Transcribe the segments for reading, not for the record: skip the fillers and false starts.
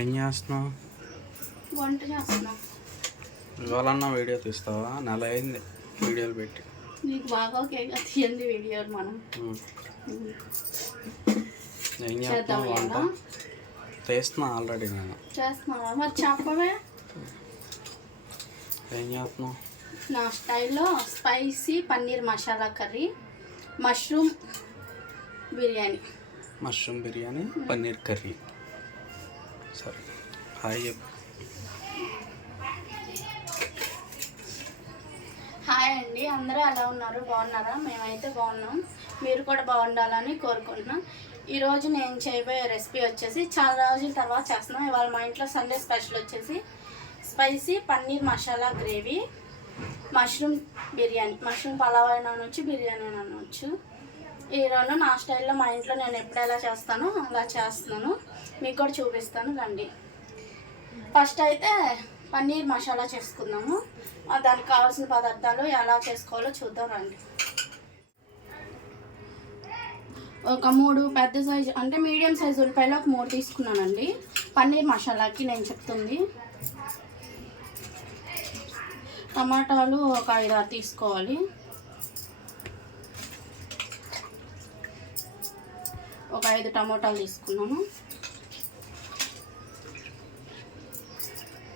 ఏం చేస్తున్నావు? వంట చేస్తున్నా. ఇవాళన్నా వీడియో తీస్తావా? నెల అయింది వీడియోలు పెట్టి. నీకు బాగా తీయండి వీడియోలు. మనం ఏం చేస్తున్నావు? వంట తీస్తున్నా ఆల్రెడీ. నేను చేస్తున్నావా? మరి చెప్పవే. ఏం చేస్తున్నావు? నా స్టైల్లో spicy paneer masala curry, mushroom biryani. Mushroom biryani, paneer curry. సరే, హాయ్ చెప్పు. హాయ్ అండి, అందరూ ఎలా ఉన్నారు? బాగున్నారా? మేమైతే బాగున్నాం. మీరు కూడా బాగుండాలని కోరుకుంటున్నాం. ఈరోజు నేను చేయబోయే రెసిపీ వచ్చేసి చాలా రోజుల తర్వాత చేస్తున్నాం. ఇవాళ మా ఇంట్లో సండే స్పెషల్ వచ్చేసి spicy paneer masala gravy, mushroom biryani. Mushroom pulao అయినా అనొచ్చు, బిర్యానీ అయినా అనొచ్చు. ఈ రెండు నా స్టైల్లో మా ఇంట్లో నేను ఎప్పుడు ఎలా చేస్తానో అలా చేస్తున్నాను. మీకు కూడా చూపిస్తాను రండి. ఫస్ట్ అయితే పన్నీర్ మసాలా చేసుకుందాము. దానికి కావాల్సిన పదార్థాలు ఎలా చేసుకోవాలో చూద్దాం రండి. ఒక 3 పెద్ద సైజు అంటే మీడియం సైజు ఉల్లిపాయలు ఒక 3 తీసుకున్నానండి. పన్నీర్ మసాలాకి నేను చెప్తుంది. టమాటాలు ఒక 5-6 తీసుకోవాలి. ఒక 5 టమాటాలు తీసుకున్నాను.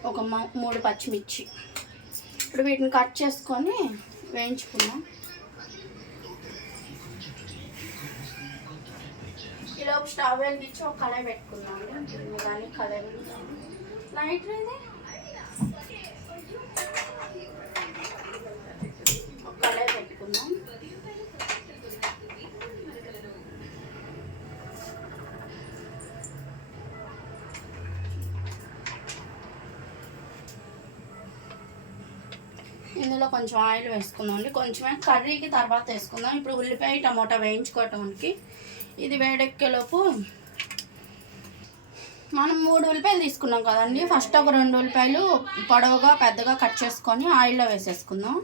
ఒక 3 పచ్చిమిర్చి. ఇప్పుడు వీటిని కట్ చేసుకొని వేయించుకుందాం. ఈలోపు స్టవ్ వెలిగించి ఒక కళాయి పెట్టుకుందాం. కానీ కళాయి లైట్ ఇది ఒక కళాయి పెట్టుకుందాం. ఇందులో కొంచెం ఆయిల్ వేసుకుందామండి. కొంచెమే కర్రీకి తర్వాత వేసుకుందాం. ఇప్పుడు ఉల్లిపాయ టమోటా వేయించుకోవటానికి ఇది వేడెక్కేలోపు మనం 3 ఉల్లిపాయలు తీసుకున్నాం కదండి. ఫస్ట్ ఒక 2 ఉల్లిపాయలు పొడవుగా పెద్దగా కట్ చేసుకొని ఆయిల్లో వేసేసుకుందాం.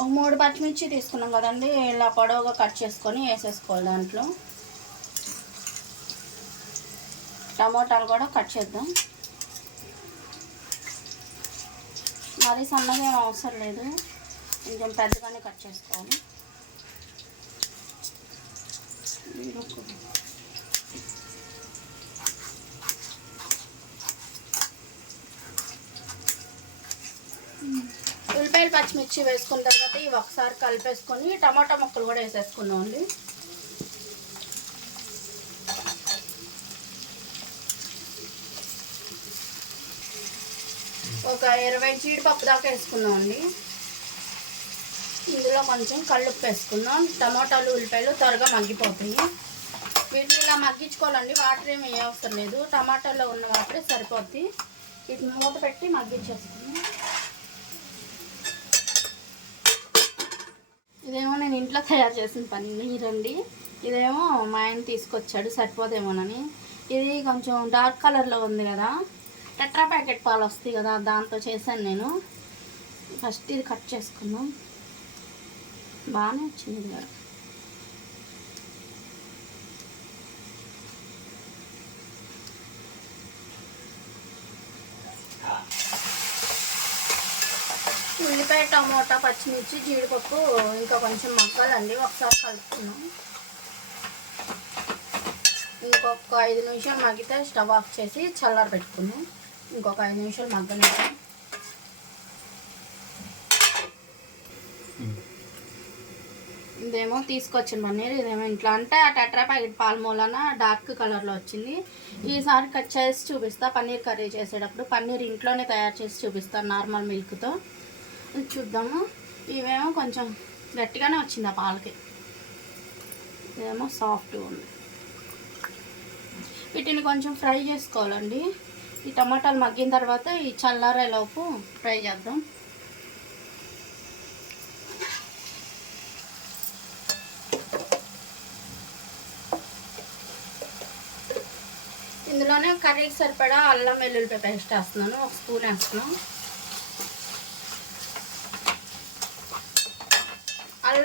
ఒక 3 పచ్చిమిర్చి తీసుకున్నాం కదండి. ఇలా పొడవుగా కట్ చేసుకొని వేసేసుకోవాలి. దాంట్లో టమోటాలు కూడా కట్ చేద్దాం. మరీ సన్నగా ఏం అవసరం లేదు, కొంచెం పెద్దగానే కట్ చేసుకోవాలి. ఉల్లిపాయలు పచ్చిమిర్చి వేసుకున్న తర్వాత ఇవి ఒకసారి కలిపేసుకొని టమాటా ముక్కలు కూడా వేసేసుకున్నాం అండి. ఒక 20 జీడిపప్పు దాకా వేసుకున్నాం అండి. ఇందులో కొంచెం కల్లుప్పు వేసుకుందాం. టమాటాలు ఉల్లిపాయలు త్వరగా మగ్గిపోతాయి. వీటిని ఇలా మగ్గించుకోవాలండి. వాటర్ ఏమి ఏ అవసరం లేదు, టమాటాలో ఉన్న వాటరే సరిపోద్ది. వీటిని మూత పెట్టి మగ్గించేసుకుందాం. ఇదేమో నేను ఇంట్లో తయారు చేసిన పన్నీర్ అండి. ఇదేమో మా ఆయన తీసుకొచ్చాడు, సరిపోదేమోనని. ఇది కొంచెం డార్క్ కలర్లో ఉంది కదా, టెట్రా ప్యాకెట్ పాలు వస్తాయి కదా, దాంతో చేశాను నేను. ఫస్ట్ ఇది కట్ చేసుకుందాం. బాగానే వచ్చింది ఇది కూడా. ఉల్లిపాయ టమోటా పచ్చిమిర్చి జీడిపప్పు ఇంకా కొంచెం మగ్గాలండి. ఒకసారి కలుపుకున్నాం. ఇంకొక 5 నిమిషాలు మగ్గితే స్టవ్ ఆఫ్ చేసి చల్లార పెట్టుకున్నాం. ఇంకొక 5 నిమిషాలు మగ్గనిద్దాం. ఇదేమో తీసుకొచ్చిన పన్నీర్. ఇదేమో ఇంట్లో అంటే ఆ టెట్రా ప్యాకెట్ పాల మూలన డార్క్ కలర్లో వచ్చింది. ఈసారి కట్ చేసి చూపిస్తా. పన్నీర్ కర్రీ చేసేటప్పుడు పన్నీర్ ఇంట్లోనే తయారు చేసి చూపిస్తాను నార్మల్ మిల్క్తో. చూద్దాము. ఇవేమో కొంచెం గట్టిగానే వచ్చింది ఆ పాలకి, ఇదేమో సాఫ్ట్గా ఉంది. వీటిని కొంచెం ఫ్రై చేసుకోవాలండి. ఈ టమాటాలు మగ్గిన తర్వాత ఈ చల్లారేలోపు ఫ్రై చేద్దాం. ఇందులోనే కర్రీకి సరిపడా అల్లం వెల్లుల్లిపాయ పేస్ట్ వేస్తున్నాను. 1 స్పూన్ వేస్తున్నాను.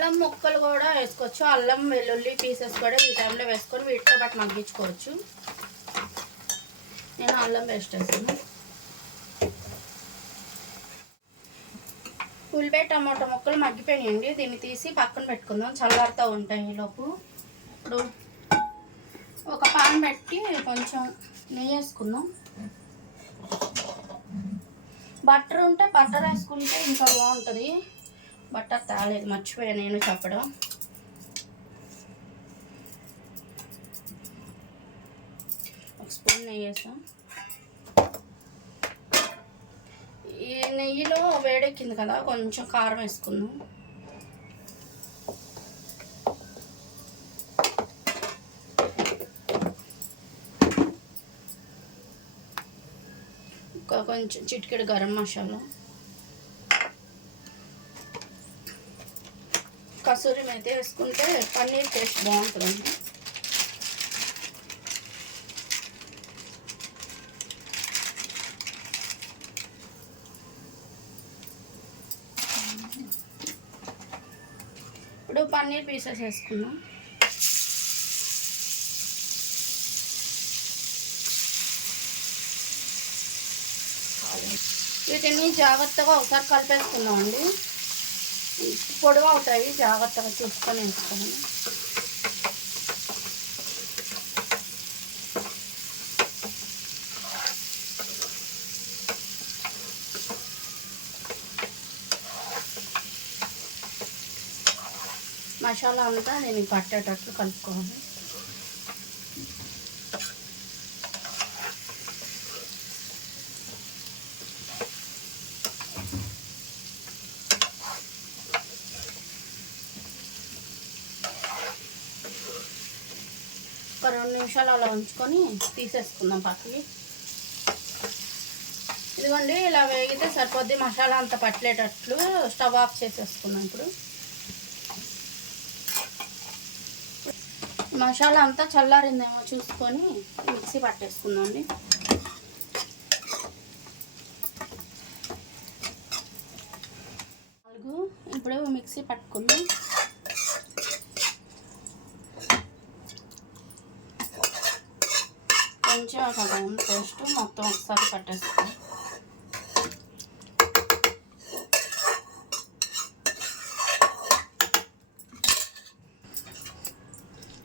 అల్లం ముక్కలు కూడా వేసుకోవచ్చు. అల్లం వెల్లుల్లి పీసెస్ కూడా ఈ టైంలో వేసుకొని వీటితో పాటు మగ్గించుకోవచ్చు. నేను అల్లం పేస్ట్ వేసాను. ఉల్లిపాయ టమాటా ముక్కలు మగ్గిపోయినాయండి. దీన్ని తీసి పక్కన పెట్టుకుందాం, చల్లారుతూ ఉంటాయి ఈలోపు. ఇప్పుడు ఒక పాన్ పెట్టి కొంచెం నెయ్యి వేసుకుందాం. బటర్ ఉంటే బటర్ వేసుకుంటే ఇంకా బాగుంటుంది. బటర్ తేలేదు, మర్చిపోయాను నేను చెప్పడం. ఒక స్పూన్ నెయ్యి వేసాం. ఈ నెయ్యిలో వేడెక్కింది కదా, కొంచెం కారం వేసుకుందాం. కొంచెం చిటికెడు గరం మసాలా, కసూరి మేతి వేసుకుంటే పన్నీర్ టేస్ట్ బాగుంటుందండి. ఇప్పుడు పన్నీర్ పీసెస్ వేసుకుందాం. వీటిని జాగ్రత్తగా ఒకసారి కలిపేసుకుందాం అండి. పొడవు అవుతాయి, జాగ్రత్తగా చూసుకొని వేసుకోండి. మసాలా అంతా నేను పట్టేటట్లు కలుపుకోవాలి. ఒక 2 నిమిషాలు అలా ఉంచుకొని తీసేసుకుందాం పక్కకి. ఇదిగోండి, ఇలా వేగితే సరిపోద్ది. మసాలా అంతా పట్టేటట్లు స్టవ్ ఆఫ్ చేసేసుకుందాం. ఇప్పుడు మసాలా అంతా చల్లారిందేమో చూసుకొని మిక్సీ పట్టేసుకుందాం అండి. ఇప్పుడు మిక్సీ పట్టుకుందాం. కొంచెం సగం పేస్ట్ మొత్తం ఒకసారి పట్టేస్తాం.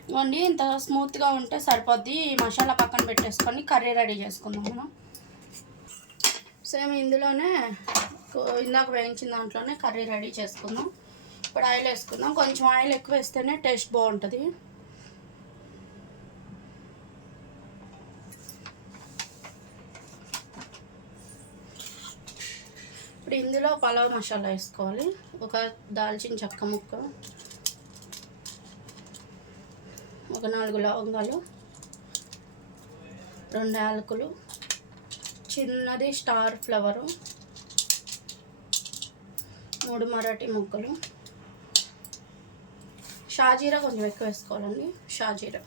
ఇవ్వండి, ఇంత స్మూత్గా ఉంటే సరిపోద్ది. మసాలా పక్కన పెట్టేసుకొని కర్రీ రెడీ చేసుకుందాం మనం. సేమ్ ఇందులోనే ఇందాక వేయించిన దాంట్లోనే కర్రీ రెడీ చేసుకుందాం. ఇప్పుడు ఆయిల్ వేసుకుందాం. కొంచెం ఆయిల్ ఎక్కువ వేస్తేనే టేస్ట్ బాగుంటుంది. ఇప్పుడు ఇందులో పలావ్ మసాలా వేసుకోవాలి. ఒక దాల్చిన చెక్క ముక్క, ఒక 4 లవంగాలు, 2 యాలకులు, చిన్నది స్టార్ ఫ్లవరు, 3 మరాఠీ ముక్కలు, షాజీరా కొంచెం ఎక్కువ వేసుకోవాలండి. షాజీరా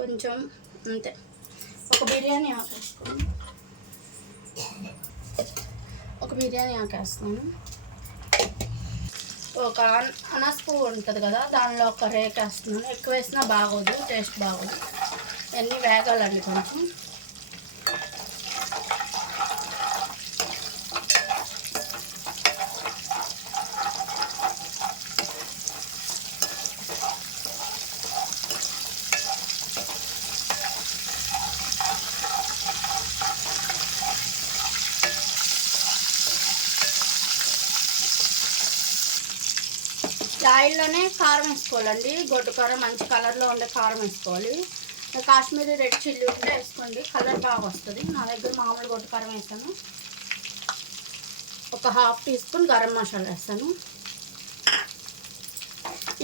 కొంచెం అంతే. ఒక బిర్యానీ ఆకు వేసుకోండి. ఒక బిర్యానీ ఆకు వేస్తాను. ఒక అనాస పువ్వు ఉంటుంది కదా, దానిలో ఒక రేక్ వేస్తున్నాను. ఎక్కువ వేసినా బాగోదు, టేస్ట్ బాగోదు. ఇవన్నీ వేగాలండి కొంచెం. ఆయిల్లోనే కారం వేసుకోవాలండి. గొడ్డు కారం, మంచి కలర్లో ఉండే కారం వేసుకోవాలి. కాశ్మీరీ రెడ్ చిల్లీ ఉంటే వేసుకోండి, కలర్ బాగా వస్తుంది. నా దగ్గర మామూలు గొడ్డు కారం వేసాను. ఒక 1/2 టీ స్పూన్ గరం మసాలా వేస్తాను.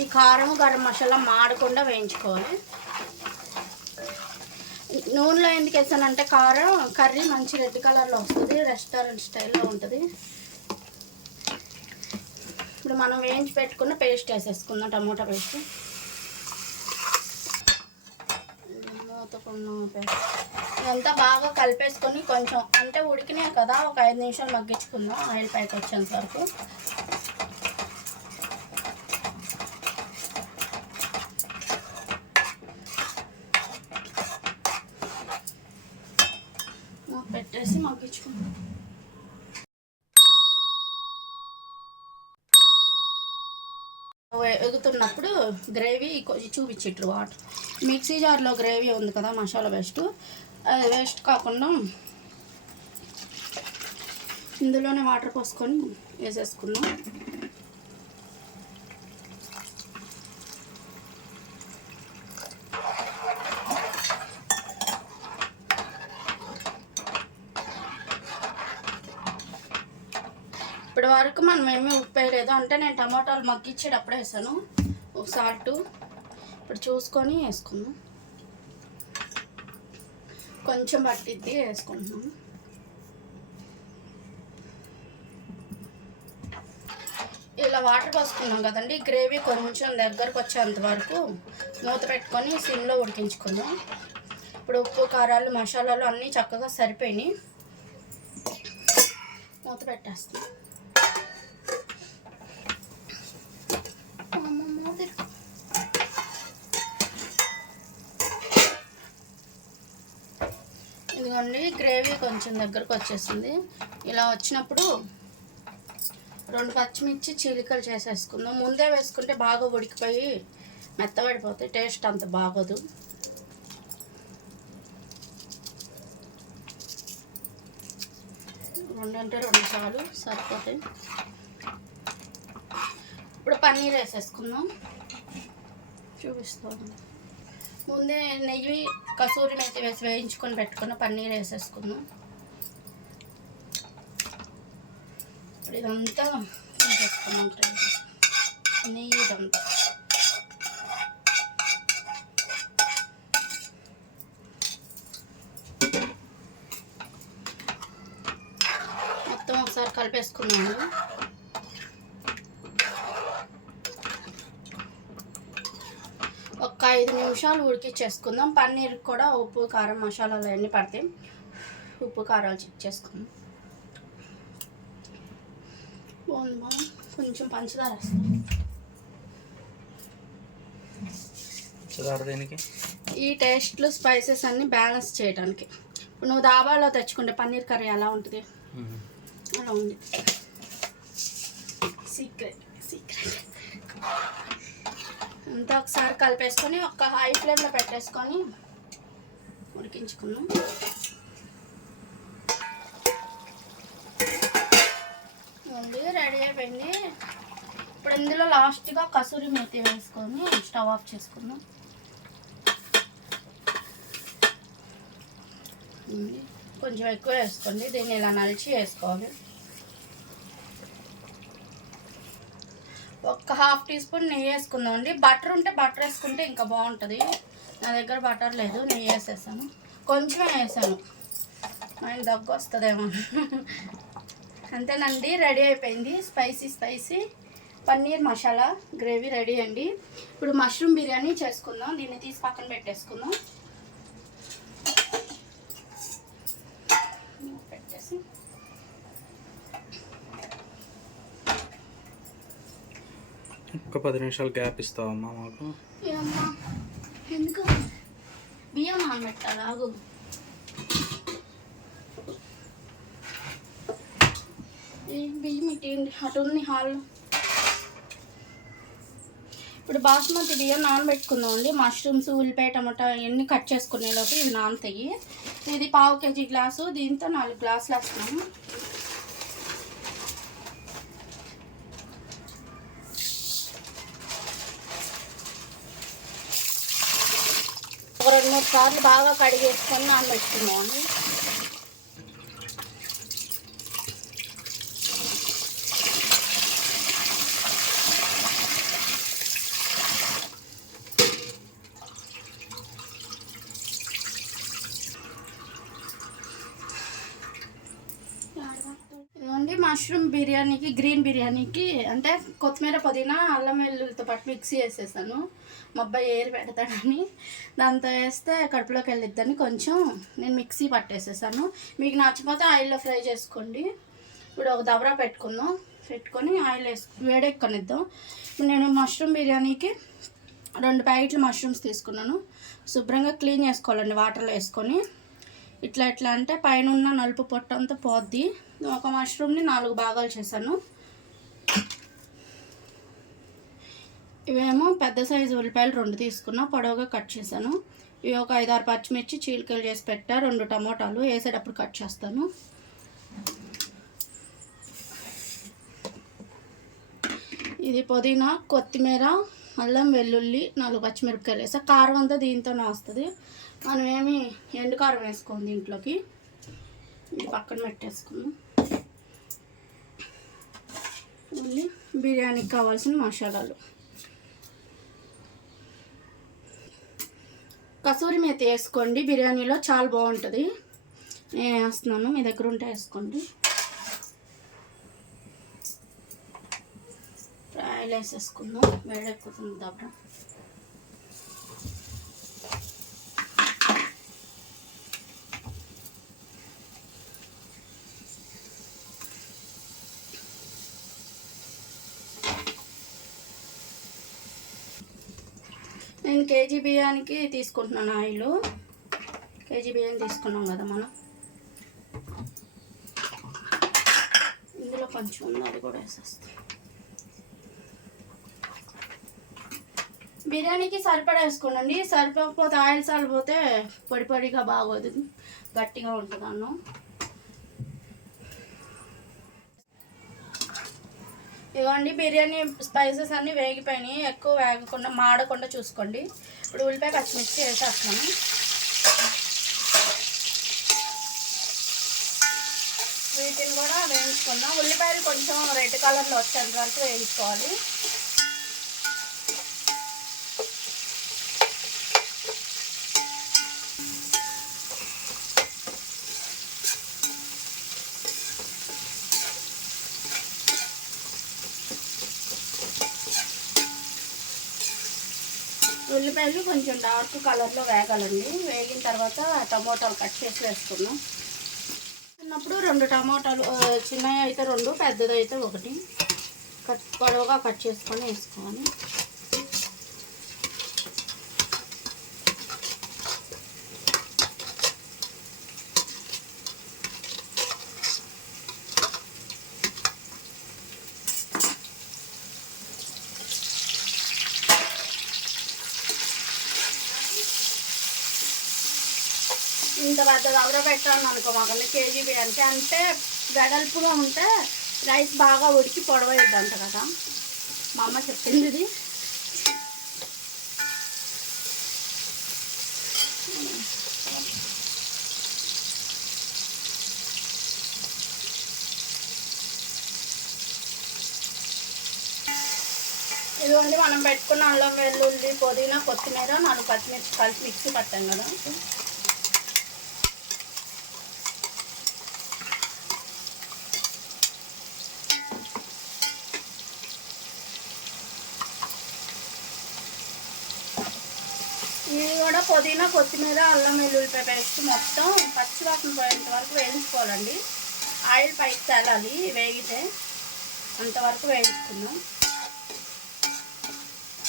ఈ కారం గరం మసాలా మాడకుండా వేయించుకోవాలి. నూనెలో ఎందుకు వేసానంటే కారం కర్రీ మంచి రెడ్ కలర్లో వస్తుంది, రెస్టారెంట్ స్టైల్లో ఉంటుంది. ఇప్పుడు మనం వేయించి పెట్టుకున్న పేస్ట్ వేసేసుకుందాం, టమోటా పేస్ట్. ఇదంతా బాగా కలిపేసుకొని కొంచెం అంటే ఉడికినాయి కదా, ఒక 5 నిమిషాలు మగ్గించుకుందాం ఆయిల్ పైకి వచ్చేంత వరకు. ఎగుతున్నప్పుడు గ్రేవీ కొంచెం చూపించిట్రు వాటర్. మిక్సీ జార్లో గ్రేవీ ఉంది కదా మసాలా వేస్ట్, అది వేస్ట్ కాకుండా ఇందులోనే వాటర్ పోసుకొని వేసేసుకున్నాం. ఇప్పటి వరకు మనం ఏమీ ఉప్పు వేయలేదు, అంటే నేను టమాటాలు మగ్గిచ్చేటప్పుడు వేసాను ఒక సాల్ట్. ఇప్పుడు చూసుకొని వేసుకున్నాం, కొంచెం పట్టిద్ది వేసుకుంటున్నాం. ఇలా వాటర్ పోసుకున్నాం కదండి, గ్రేవీ కొంచెం దగ్గరకు వచ్చేంత వరకు మూత పెట్టుకొని సిమ్లో ఉడికించుకుందాం. ఇప్పుడు ఉప్పు కారాలు మసాలాలు అన్నీ చక్కగా సరిపోయినాయి, మూత పెట్టేస్తాం. ఇదిగోండి గ్రేవీ కొంచెం దగ్గరకు వచ్చేసింది. ఇలా వచ్చినప్పుడు 2 పచ్చిమిర్చి చీలికలు చేసేసుకుందాం. ముందే వేసుకుంటే బాగా ఉడికిపోయి మెత్తబడిపోతాయి, టేస్ట్ అంత బాగోదు. అంటే 2 చాలు, సరిపోతాయి. ఇప్పుడు పన్నీర్ వేసేసుకుందాం, చూపిస్తాను. ముందే నెయ్యి కసూరి మేతి వేసి వేయించుకొని పెట్టుకున్న పన్నీర్ వేసేసుకుందాం. ఇప్పుడు ఇదంతా వేసేసుకున్నాం, నెయ్యి ఇదంతా. మొత్తం ఒకసారి కలిపేసుకున్నాము. ఒక 5 నిమిషాలు ఉడికిచ్చేసుకుందాం. పన్నీర్ కూడా ఉప్పు కారం మసాలాలు అన్నీ పడతాయి, ఉప్పు కారాలు చెక్ చేసుకుందాం. కొంచెం పంచదార వేస్తాం. దేనికి? ఈ టేస్ట్లు స్పైసెస్ అన్నీ బ్యాలెన్స్ చేయడానికి. ఇప్పుడు నువ్వు దాబాలో తెచ్చుకుంటే పన్నీర్ కర్రీ ఎలా ఉంటుంది, అలా ఉంది. సీక్రెట్ అంతా ఒకసారి కలిపేసుకొని ఒక హై ఫ్లేమ్లో పెట్టేసుకొని ఉడికించుకున్నాం. రెడీ అయిపోయింది. ఇప్పుడు ఇందులో లాస్ట్గా కసూరి మేతి వేసుకొని స్టవ్ ఆఫ్ చేసుకుందాం. కొంచెం ఎక్కువ వేసుకోండి, దీన్ని ఇలా నలిచి వేసుకోవాలి. ఒక 1/2 టీ స్పూన్ నెయ్యి వేసుకుందాం అండి. బటర్ ఉంటే బటర్ వేసుకుంటే ఇంకా బాగుంటుంది. నా దగ్గర బటర్ లేదు, నెయ్యి వేసేసాను. కొంచెమే వేసాను, ఆయన దగ్గు వస్తుందేమో. అంతేనండి, రెడీ అయిపోయింది. Spicy paneer masala gravy ready అండి. ఇప్పుడు మష్రూమ్ బిర్యానీ చేసుకుందాం. దీన్ని తీసి పక్కన పెట్టేసుకుందాం. పెట్టేసి ఒక 10 నిమిషాలు గ్యాప్ ఇస్తావమ్మా మాకు? ఏమ్మా ఎందుకు? బియ్యం నానబెట్టాలి, ఆగు. బియ్యం ఇటేంటి అటు ఉంది హాల్లో. ఇప్పుడు బాస్మతి బియ్యం నానబెట్టుకుందాం అండి. మష్రూమ్స్ ఉల్లిపాయ టమాటా ఇవన్నీ కట్ చేసుకునేలోపు ఇవి నానతాయి. ఇది 1/2 కేజీ గ్లాసు, దీంతో 4 గ్లాసులు వేస్తున్నాము. ఒక 2-3 సార్లు బాగా కడిగేసుకొని నానబెట్టుకున్నాం అండి. ఇదిగోండి మష్రూమ్ బిర్యానీకి, గ్రీన్ బిర్యానీకి అంటే కొత్తిమీర పుదీనా అల్లం వెల్లుల్లితో పాటు మిక్సీ వేసేసాను. మా అబ్బాయి ఏరి పెడతాడని, దాంతో వేస్తే కడుపులోకి వెళ్ళిద్దని కొంచెం నేను మిక్సీ పట్టేసేసాను. మీకు నచ్చిపోతే ఆయిల్లో ఫ్రై చేసుకోండి. ఇప్పుడు ఒక దబరా పెట్టుకొని ఆయిల్ వేడెక్కనిద్దాం. నేను మష్రూమ్ బిర్యానీకి 2 ప్యాకెట్లు మష్రూమ్స్ తీసుకున్నాను. శుభ్రంగా క్లీన్ చేసుకోవాలండి వాటర్లో వేసుకొని. ఇట్లా అంటే పైన ఉన్న నలుపు పొట్టు అంతా పోద్ది. ఒక మష్రూమ్ని 4 భాగాలు చేశాను. ఇవేమో పెద్ద సైజు ఉల్లిపాయలు 2 తీసుకున్నా, పొడవుగా కట్ చేశాను. ఇవి ఒక 5-6 పచ్చిమిర్చి చీలికలు చేసి పెట్టా, 2 టమోటాలు వేసేటప్పుడు కట్ చేస్తాను. ఇది పుదీనా, కొత్తిమీర, అల్లం వెల్లుల్లి, 4 పచ్చిమిరపకాయలు వేసా. కారం అంతా దీంతోనే వస్తుంది, మనం ఏమి ఎండు కారం వేసుకోండి దీంట్లోకి. ఇది పక్కన పెట్టేసుకున్నాం. మళ్ళీ బిర్యానీకి కావాల్సిన మసాలాలు, కసూరి మేతి వేసుకోండి, బిర్యానీలో చాలా బాగుంటుంది. నేను వేస్తున్నాను, మీ దగ్గర ఉంటే వేసుకోండి. ఆయిల్ వేసేసుకుందాం, వేడెక్కుతుంది దబ్బ. నేను కేజీ బియ్యానికి తీసుకుంటున్నాను ఆయిల్. కేజీ బియ్యం తీసుకున్నాం కదా మనం, ఇందులో కొంచెం ఉంది, అది కూడా వేసేస్తాం. బిర్యానీకి సరిపడా వేసుకోండి, సరిపోకపోతే ఆయిల్ సరిపోతే పొడి పొడిగా బాగోదు, గట్టిగా ఉంటుంది అన్నం. ఇవ్వండి, బిర్యానీ స్పైసెస్ అన్నీ వేగిపోయినాయి, ఎక్కువ వేగకుండా మాడకుండా చూసుకోండి. ఇప్పుడు ఉల్లిపాయ పచ్చిమిర్చి వేసేస్తున్నాను. వీటిని కూడా వేయించుకుందాం. ఉల్లిపాయలు కొంచెం రెడ్ కలర్లో వచ్చేంత వరకు వేయించుకోవాలి. ఉల్లిపాయలు కొంచెం డార్క్ కలర్లో వేగాలండి. వేగిన తర్వాత టమోటాలు కట్ చేసి వేసుకున్నాం. చిన్నప్పుడు 2 టమోటాలు, చిన్నవి అయితే 2, పెద్దది అయితే 1 పొడవుగా కట్ చేసుకొని వేసుకోవాలి. ఇంత పెద్ద దవర పెట్టాను అనుకో, మాకు కేజీ బిర్యానీకి అంటే వెడల్పుగా ఉంటే రైస్ బాగా ఉడికి పొడవైద్ది అంట కదా, మా అమ్మ చెప్పింది ఇది. ఇదిగోండి, మనం పెట్టుకున్న అల్లం వెల్లుల్లి, పుదీనా, కొత్తిమీర, 4 పచ్చిమిర్చి కలిపి మిక్సీ పట్టాం కదా. ఇది కూడా పుదీనా, కొత్తిమీర, అల్లం వెల్లుల్లిపాయ పేస్ట్ మొత్తం పచ్చివాసన పోయేంత వరకు వేయించుకోవాలండి. ఆయిల్ పైకి తేలాలి వేగితే, అంతవరకు వేయించుకుందాం.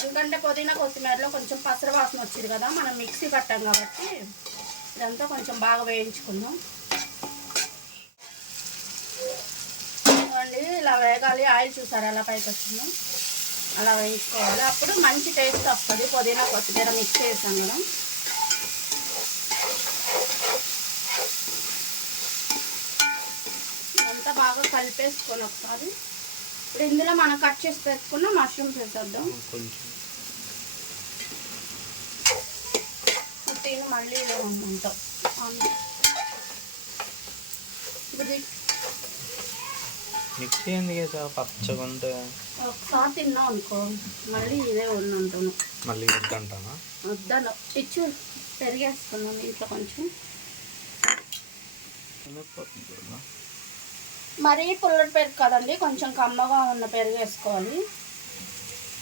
ఎందుకంటే పుదీనా కొత్తిమీరలో కొంచెం పసర వాసన వచ్చింది కదా, మనం మిక్సీ పట్టాం కాబట్టి ఇదంతా కొంచెం బాగా వేయించుకుందాం. అండి ఇలా వేగాలి. ఆయిల్ చూసారా ఎలా పైకి వచ్చిందో, అలా వేయించుకోవాలి. అప్పుడు మంచి టేస్ట్ వస్తుంది. పుదీనా కొత్తిమీర మిక్స్ చేసాం కదా. ఇదంతా బాగా కలిపేసుకొని ఒకసారి ఇప్పుడు ఇందులో మనం కట్ చేసి పెట్టుకున్న మష్రూమ్స్ వేసేద్దాం. తిని మళ్ళీ ఇలా ఉంటాం. మిక్సీ ఎందుకు వేసావు పచ్చగా ఉంటే? ఒకసారి తిన్నాం అనుకో మళ్ళీ ఇదే ఉన్నంటాను. మళ్ళీ వద్దంటానా? వద్దాను, ఇచ్చు పెరిగేసుకున్నాం ఇంట్లో కొంచెం. మరీ పుల్లటి పెరుగు కదండి, కొంచెం కమ్మగా ఉన్న పెరుగు వేసుకోవాలి.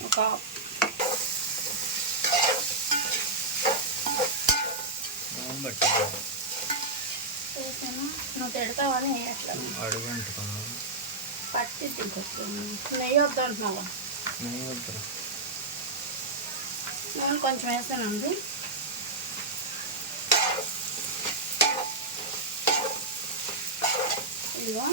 ఒక నువ్వు తిడతావని ఎట్లా పట్టి నెయ్యి వద్దు అంటున్నావా? నేను కొంచెం వేసానండి. ఇదిగో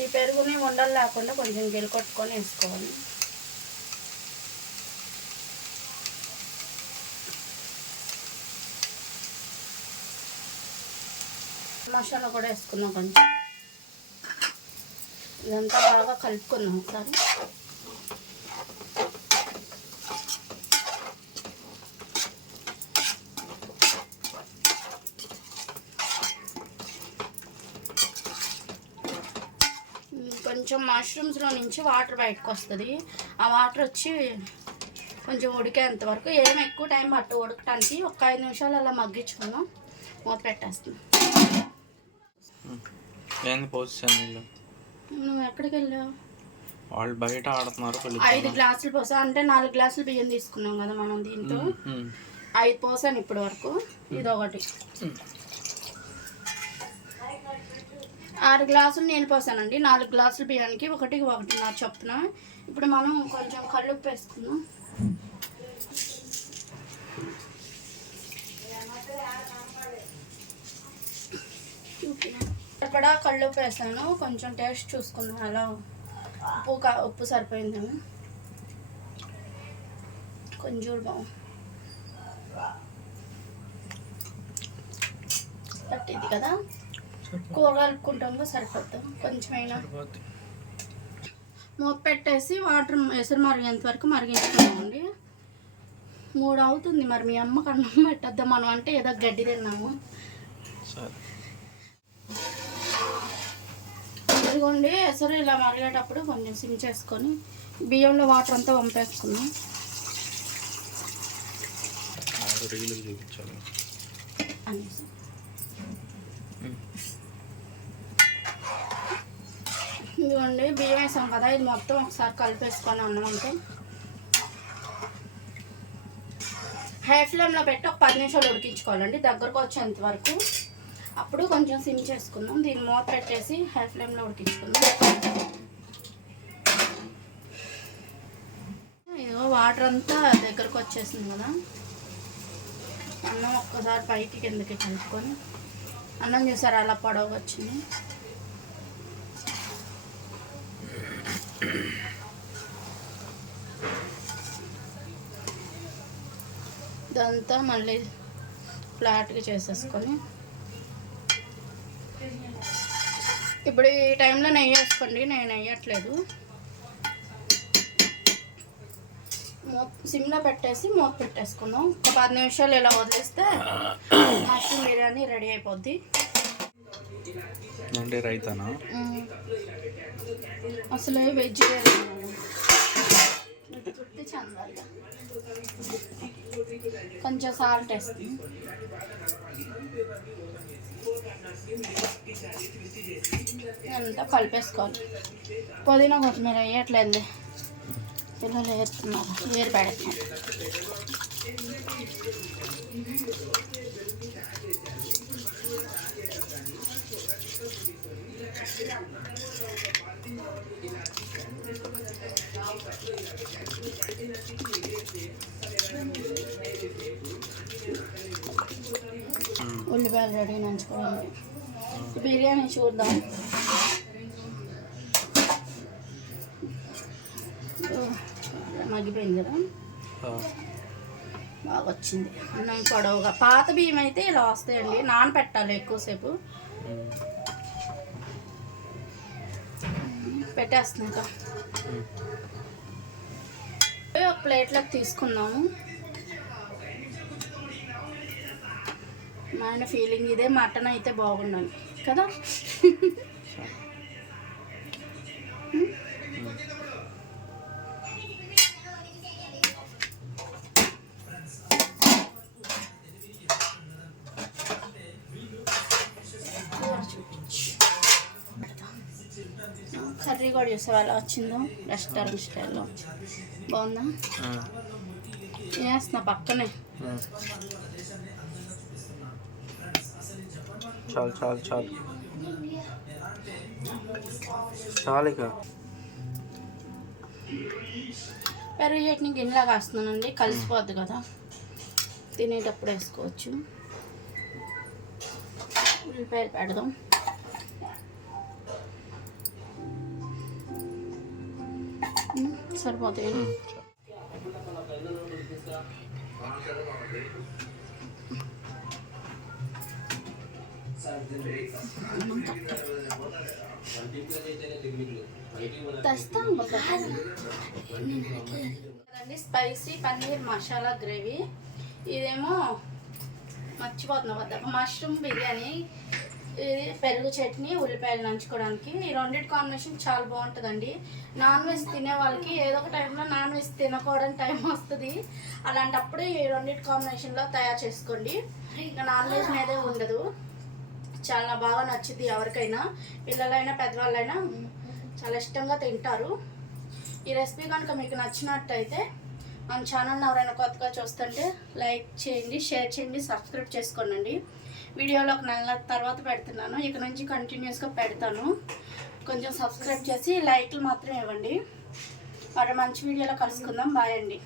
ఈ పెరుగుని ఉండలు లేకుండా కొంచెం గిలకొట్టుకొని వేసుకోవాలి. మసాలా కూడా వేసుకున్నాం కొంచెం. ఇదంతా బాగా కలుపుకుందాం ఒకసారి. కొంచెం మష్రూమ్స్లో నుంచి వాటర్ బయటకు వస్తుంది. ఆ వాటర్ వచ్చి కొంచెం ఉడికేంత వరకు, ఏం ఎక్కువ టైం పట్టు ఉడకటానికి. ఒక 5 నిమిషాలు అలా మగ్గించుకుందాం. మూత పెట్టేస్తున్నాం. నువ్వు ఎక్కడికి వెళ్ళావు? వాళ్ళు బయట ఆడుతున్నారు. 5 గ్లాసులు పోసా, అంటే 4 గ్లాసులు బియ్యం తీసుకున్నాం కదా మనం. దీంతో 5 పోసాను ఇప్పటి వరకు. ఇది ఒకటి 6 గ్లాసులు నేను పోసానండి. 4 గ్లాసులు బియ్యానికి 1.5 చొప్పున. ఇప్పుడు మనం కొంచెం కల్లుప్పు వేసుకున్నాం. ఇక్కడ కల్లుప్పు వేసాను. కొంచెం టేస్ట్ చూసుకున్నాను అలా ఉప్పు సరిపోయిందేమో. కొంచెం బాగుంది పట్టింది కదా. కూర కలుపుకుంటాము సరిపోతాం. కొంచెమైనా మూత పెట్టేసి వాటర్ ఎసురు మరిగేంత వరకు మరిగించుకున్నామండి. 3 అవుతుంది. మరి మీ అమ్మకి అన్నం పెట్టద్దాం మనం, అంటే ఏదో గడ్డి తిన్నాము. ఇదిగోండి ఎసరు ఇలా మరిగేటప్పుడు కొంచెం సిమ్ చేసుకొని బియ్యంలో వాటర్ అంతా వంపేసుకున్నాం. ఇదిగోండి బియ్యం వేసాం కదా, ఇది మొత్తం ఒకసారి కలిపేసుకొని అన్నం అంటే హై ఫ్లేమ్లో పెట్టి ఒక 10 నిమిషాలు ఉడికించుకోవాలండి, దగ్గరకు వచ్చేంత వరకు. అప్పుడు కొంచెం సిమ్ చేసుకుందాం. దీన్ని మూత పెట్టేసి హై ఫ్లేమ్లో ఉడికించుకుందాం. ఏదో వాటర్ అంతా దగ్గరకు వచ్చేసింది కదా. అన్నం ఒక్కసారి పైకి కిందకి కలుపుకొని, అన్నం చూసారు అలా పొడవుగా వచ్చింది. ఇదంతా మళ్ళీ ఫ్లాట్గా చేసేసుకొని, ఇప్పుడు ఈ టైంలో నెయ్యి వేసుకోండి. నేను వేయట్లేదు. సిమ్లో పెట్టేసి మూత పెట్టేసుకుందాం. ఒక 10 నిమిషాలు ఇలా వదిలేస్తే మష్రూమ్ బిర్యానీ రెడీ అయిపోద్ది. అంటే రైతానా? అసలు వెజిటేరియన్ చందాలి. కొంచెం సాల్ట్ వేస్తుంది. అంతా కలిపేసుకోవాలి. పుదీనా కొత్తిమీర వేయట్లేదు, పిల్లలు వేస్తున్నారు, ఏరు పెడుతున్నారు. ఉల్లిపాయలు రెడీ నంచుకోవాలి. బిర్యానీ చూద్దాం. మగ్గిపోయింది కదా, బాగా వచ్చింది. అన్నం పొడవుగా. పాత బియ్యం అయితే ఇలా వస్తాయండి, నానపెట్టాలి ఎక్కువసేపు. పెట్టేస్తున్నాక ఒక ప్లేట్లోకి తీసుకుందాము. మా ఆయన ఫీలింగ్ ఇదే, మటన్ అయితే బాగుండాలి కదా. కర్రీ కూడా చూసావా ఎలా వచ్చిందో, రెస్టారెంట్ స్టైల్లో బాగుందా. వేస్తున్నా పక్కనే. చాలు చాలు చాలు చాలు. ఇక పెరుగు చట్నీ గిన్నెలాగా వేస్తున్నానండి, కలిసిపోద్ది కదా, తినేటప్పుడు వేసుకోవచ్చు. ఉల్లిపాయలు పెడదాం. సరిపోతాయి. Spicy paneer masala gravy. ఇదేమో మర్చిపోతున్నా వద్ద మష్రూమ్ బిర్యానీ, ఇది పెరుగు చట్నీ, ఉల్లిపాయలు నంచుకోవడానికి. ఈ రెండింటి కాంబినేషన్ చాలా బాగుంటుందండి. నాన్ వెజ్ తినే వాళ్ళకి ఏదో ఒక టైంలో నాన్ వెజ్ తినకూడని టైం వస్తుంది. అలాంటప్పుడు ఈ రెండింటి కాంబినేషన్లో తయారు చేసుకోండి. ఇంకా నాన్ వెజ్ మీదే ఉండదు. చాలా బాగా నచ్చుద్ది ఎవరికైనా, పిల్లలైనా పెద్దవాళ్ళైనా చాలా ఇష్టంగా తింటారు. ఈ రెసిపీ కనుక మీకు నచ్చినట్టయితే మన ఛానల్ని ఎవరైనా కొత్తగా చూస్తుంటే లైక్ చేయండి, షేర్ చేయండి, సబ్స్క్రైబ్ చేసుకోండి. వీడియోలో ఒక నెల తర్వాత పెడుతున్నాను, ఇక నుంచి కంటిన్యూస్గా పెడతాను. కొంచెం సబ్స్క్రైబ్ చేసి లైక్లు మాత్రం ఇవ్వండి. మరి మంచి వీడియోలో కలుసుకుందాం. బాయ్ అండి.